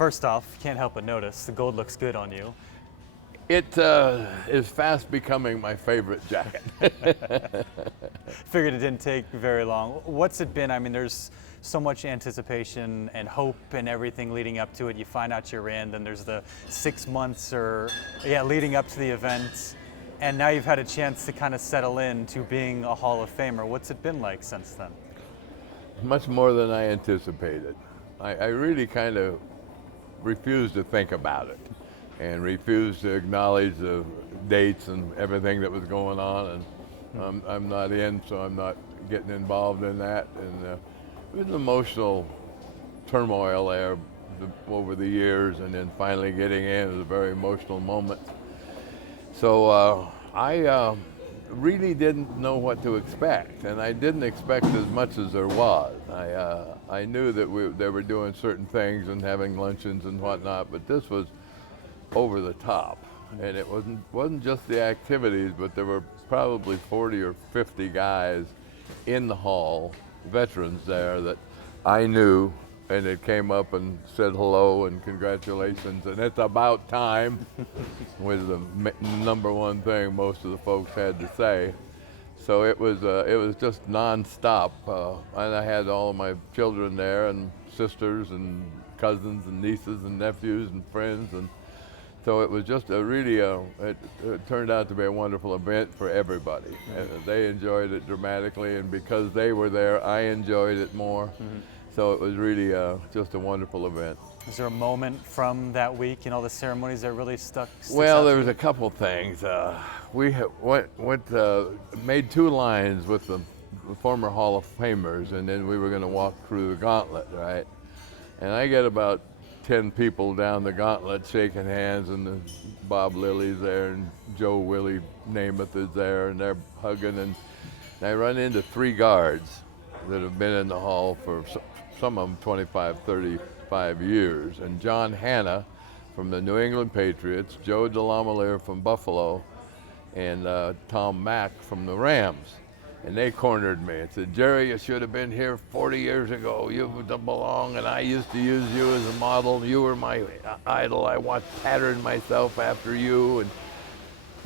First off, can't help but notice the gold looks good on you. It is fast becoming my favorite jacket. Figured it didn't take very long. What's it been? I mean, there's so much anticipation and hope and everything leading up to it. You find out you're in, then there's the 6 months leading up to the event. And now you've had a chance to kind of settle in to being a Hall of Famer. What's it been like since then? Much more than I anticipated. I really kind of refused to think about it and refused to acknowledge the dates and everything that was going on. And I'm not in, so I'm not getting involved in that. And it was an emotional turmoil there over the years, and then finally getting in was a very emotional moment. So I really didn't know what to expect, and I didn't expect as much as there was. I knew that they were doing certain things and having luncheons and whatnot, but this was over the top. And it wasn't just the activities, but there were probably 40 or 50 guys in the hall, veterans there that I knew, and it came up and said hello and congratulations, and it's about time was the number one thing most of the folks had to say. So it was just nonstop, and I had all of my children there, and sisters and cousins and nieces and nephews and friends, and so it was just it turned out to be a wonderful event for everybody. And they enjoyed it dramatically, and because they were there, I enjoyed it more. So it was really just a wonderul event. Is there a moment from that week and all the ceremonies that really stuck Well, out there to was you? a couple things. We made 2 lines with the former Hall of Famers, and then we were going to walk through the gauntlet, right? And I get about 10 people down the gauntlet shaking hands, and Bob Lilly's there, and Joe Willie Namath is there, and they're hugging, and I run into 3 guards that have been in the hall for some of them 25, 35 years, and John Hanna from the New England Patriots, Joe DeLamiere from Buffalo, and Tom Mack from the Rams. And they cornered me and said, "Jerry, you should have been here 40 years ago. You don't belong, and I used to use you as a model. You were my idol. I patterned myself after you." And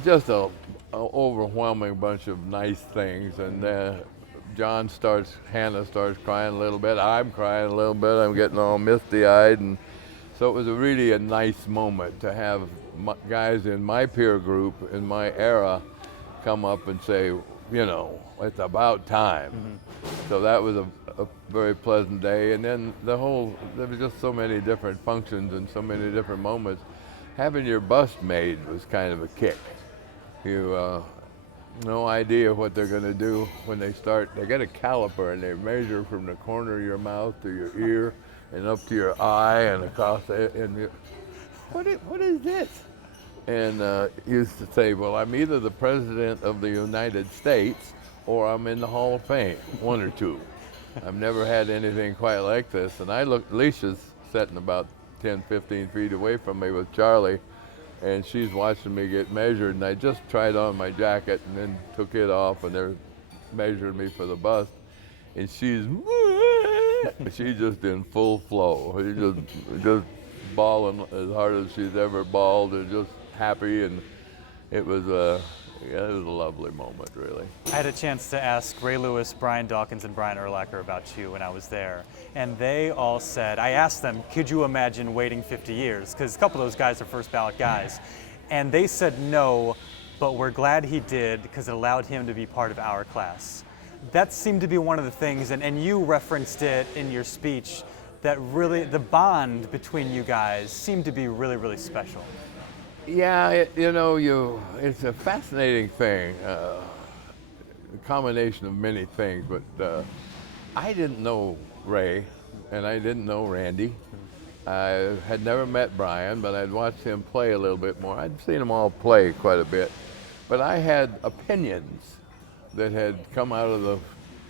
just a overwhelming bunch of nice things. And Hannah starts crying a little bit. I'm crying a little bit. I'm getting all misty-eyed. And so it was really a nice moment to have guys in my peer group, in my era, come up and say, you know, it's about time. So that was a very pleasant day. And then there was just so many different functions and so many different moments. Having your bust made was kind of a kick. You no idea what they're going to do when they start. They get a caliper and they measure from the corner of your mouth to your ear and up to your eye and across what is this? And used to say, well, I'm either the President of the United States or I'm in the Hall of Fame, one or two. I've never had anything quite like this. And Alicia's sitting about 10, 15 feet away from me with Charlie, and she's watching me get measured, and I just tried on my jacket and then took it off, and they're measuring me for the bust, and she's just in full flow. She's just bawling as hard as she's ever bawled, and just happy, and it was a lovely moment, really. I had a chance to ask Ray Lewis, Brian Dawkins, and Brian Urlacher about you when I was there, and they all said, I asked them, could you imagine waiting 50 years? Because a couple of those guys are first ballot guys. And they said no, but we're glad he did because it allowed him to be part of our class. That seemed to be one of the things, and you referenced it in your speech, that really the bond between you guys seemed to be really, really special. Yeah, it's a fascinating thing, a combination of many things, but I didn't know Ray, and I didn't know Randy. I had never met Brian, but I'd watched him play a little bit more. I'd seen them all play quite a bit, but I had opinions that had come out of the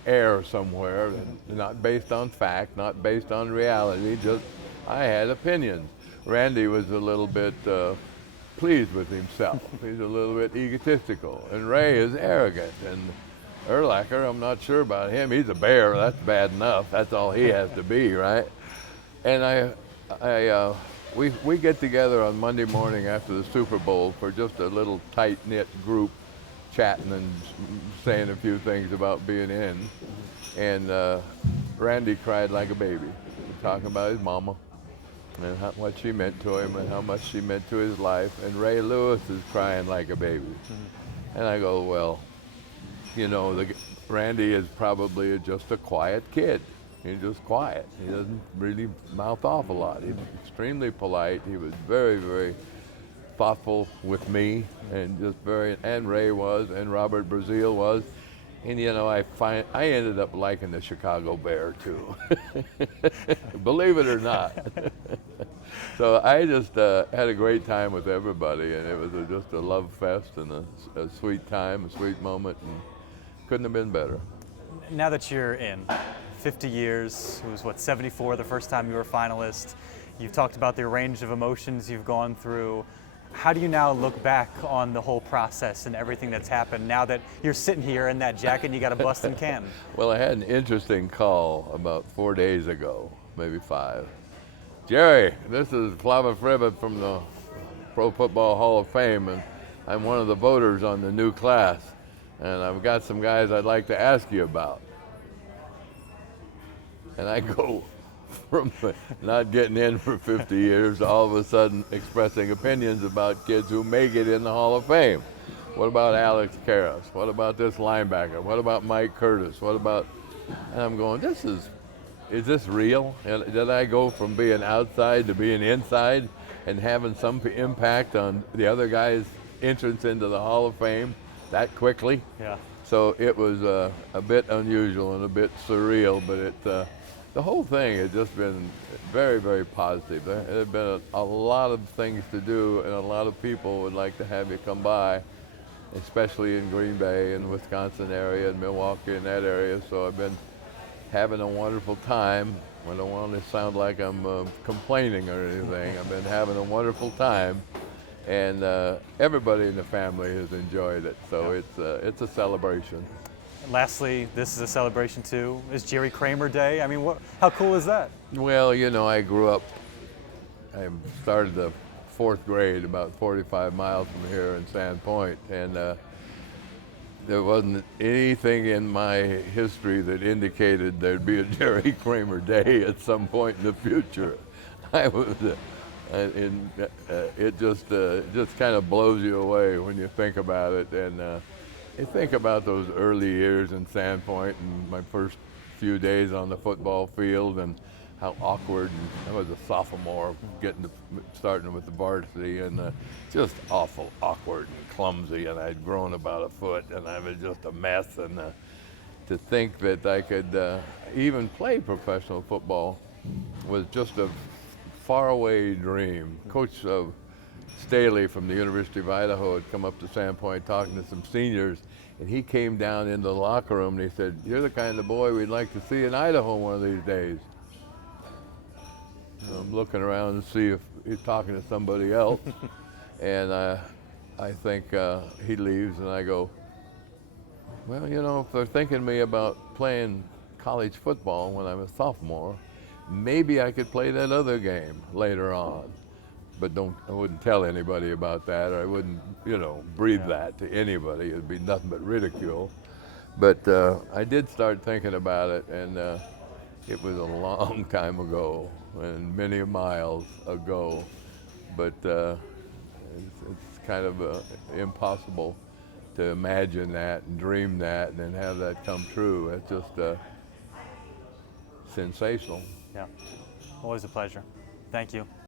air somewhere, not based on fact, not based on reality, just I had opinions. Randy was a little bit pleased with himself. He's a little bit egotistical, and Ray is arrogant, and Urlacher, I'm not sure about him. He's a bear. That's bad enough. That's all he has to be, right? And I we get together on Monday morning after the Super Bowl for just a little tight-knit group, chatting and saying a few things about being in. And Randy cried like a baby, talking about his mama and what she meant to him and how much she meant to his life. And Ray Lewis is crying like a baby. And I go, well, you know, Randy is probably just a quiet kid. He's just quiet. He doesn't really mouth off a lot. He's extremely polite. He was very, very thoughtful with me, and just and Ray was, and Robert Brazil was. And you know, I ended up liking the Chicago Bear too, believe it or not. So I just had a great time with everybody, and it was just a love fest and a sweet time, a sweet moment, and couldn't have been better. Now that you're in 50 years, it was what, 74 the first time you were a finalist. You've talked about the range of emotions you've gone through. How do you now look back on the whole process and everything that's happened now that you're sitting here in that jacket and you got a Boston Canton? Well, I had an interesting call about 4 days ago, maybe 5. Jerry, this is Flava Fribbit from the Pro Football Hall of Fame, and I'm one of the voters on the new class, and I've got some guys I'd like to ask you about. And I go from not getting in for 50 years to all of a sudden expressing opinions about kids who may get in the Hall of Fame. What about Alex Karras? What about this linebacker? What about Mike Curtis? What about, and I'm going, is this real? And did I go from being outside to being inside and having some impact on the other guy's entrance into the Hall of Fame that quickly? Yeah. So it was a bit unusual and a bit surreal, but the whole thing has just been very, very positive. There have been a lot of things to do, and a lot of people would like to have you come by, especially in Green Bay and Wisconsin area and Milwaukee and that area. So I've been having a wonderful time. I don't want to sound like I'm complaining or anything. I've been having a wonderful time, and everybody in the family has enjoyed it. So it's a celebration. Lastly, this is a celebration too. It's Jerry Kramer Day. I mean, how cool is that? Well, you know, I started the 4th grade about 45 miles from here in Sandpoint, and there wasn't anything in my history that indicated there'd be a Jerry Kramer Day at some point in the future. It just kind of blows you away when you think about it, and you think about those early years in Sandpoint and my first few days on the football field and how awkward, and I was a sophomore starting with the varsity, and just awful awkward and clumsy, and I'd grown about a foot and I was just a mess, and to think that I could even play professional football was just a faraway dream. Coach Staley from the University of Idaho had come up to Sandpoint talking to some seniors, and he came down into the locker room and he said, "You're the kind of boy we'd like to see in Idaho one of these days." And I'm looking around to see if he's talking to somebody else, and I think he leaves, and I go, well, you know, if they're thinking me about playing college football when I'm a sophomore, maybe I could play that other game later on. But I wouldn't tell anybody about that, or I wouldn't, you know, breathe that to anybody. It'd be nothing but ridicule. But I did start thinking about it, and it was a long time ago, and many miles ago. But it's kind of impossible to imagine that and dream that and then have that come true. It's just sensational. Yeah, always a pleasure. Thank you.